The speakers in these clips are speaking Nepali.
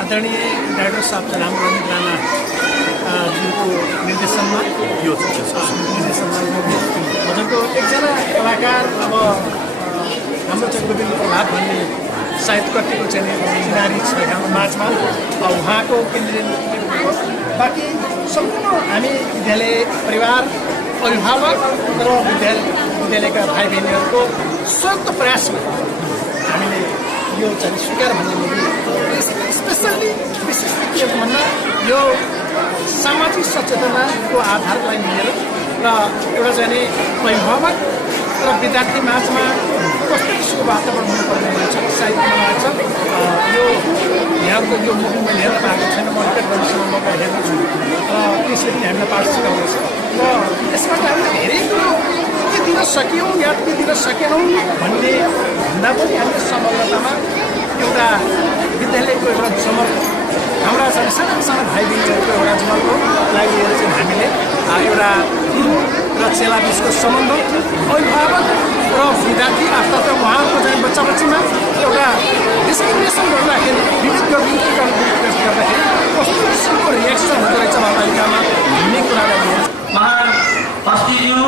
आदरणीय डाइरेक्टर साहब राम रमित राणा जुनको निर्देशनमा हजुरको एकजना कलाकार अब हाम्रो चाहिँ गोविन्द प्रभात भन्ने साहित्यकर्तीको चाहिँ चिनारी छ हाम्रो माझमा उहाँको केन्द्रीय बाँकी सम्पूर्ण हामी विद्यालय परिवार अभिभावक र विद्यालयका भाइ बहिनीहरूको संयुक्त प्रयासमा हामीले यो चाहिँ स्वीकार भन्ने स्पेसल्ली विशेष के भन्दा यो सामाजिक सचेतनाको आधारलाई लिएर र एउटा चाहिँ अभिभावक र विद्यार्थी माझमा कस्तो किसिमको वातावरण हुनुपर्ने हुन्छ साहित्यमा लाग्छ यो यहाँको यो मुभी मैले हेर्न पाएको छैन मनिटर गर्नुसँग मौका हेर्नु छु र त्यसरी हामीलाई पाठ सिकाउँदैछ र यसबाट हामीले धेरै कुरो के दिन सक्यौँ या के दिन सकेनौँ भन्ने भन्दा पनि हामीले समग्रतामा एउटा विद्यालयको एउटा जमल हाम्रा चाहिँ साना साना भाइ बहिनीहरूको एउटा जमलको लागि लिएर चाहिँ हामीले एउटा गुरु र चेला बिचको सम्बन्ध अभिभावक र विद्यार्थी अर्थात् उहाँहरूको चाहिँ बच्चा बच्चीमा एउटा डिस्क्रिमिनेसन गर्दाखेरि विविध गर्दाखेरि कस्तो किसिमको रिएक्सन हुँदो रहेछ बालबालिकामा भन्ने कुरालाई लिएर महान हस्तीज्यू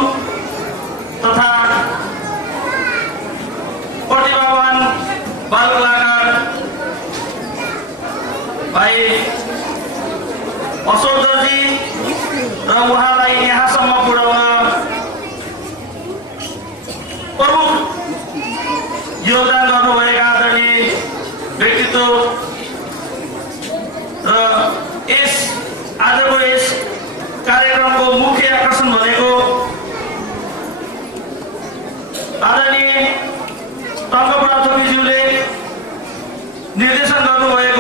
तथा प्रतिभावान बाल कलाकार भाइ अशोक दर्जी र उहाँलाई यहाँसम्म पुर्याउन प्रमुख योगदान गर्नुभएका आदरणीय व्यक्तित्व र आजको यस कार्यक्रमको मुख्य आकर्षण भनेको आदरणीय टङ्कप्रसाद छोपीज्यूले निर्देशन गर्नुभएको